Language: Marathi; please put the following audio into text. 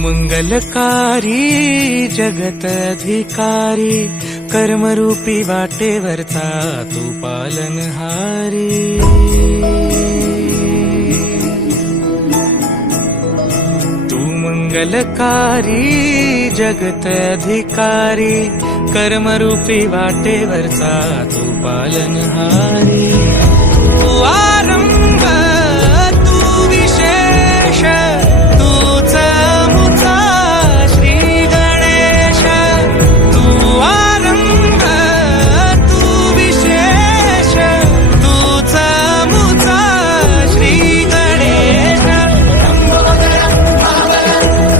मंगलकारी जगत अधिकारी, कर्मरूपी वाटेवरचा तू पालनहारी। तू मंगलकारी जगत अधिकारी, कर्मरूपी वाटेवरचा तू पालनहारी।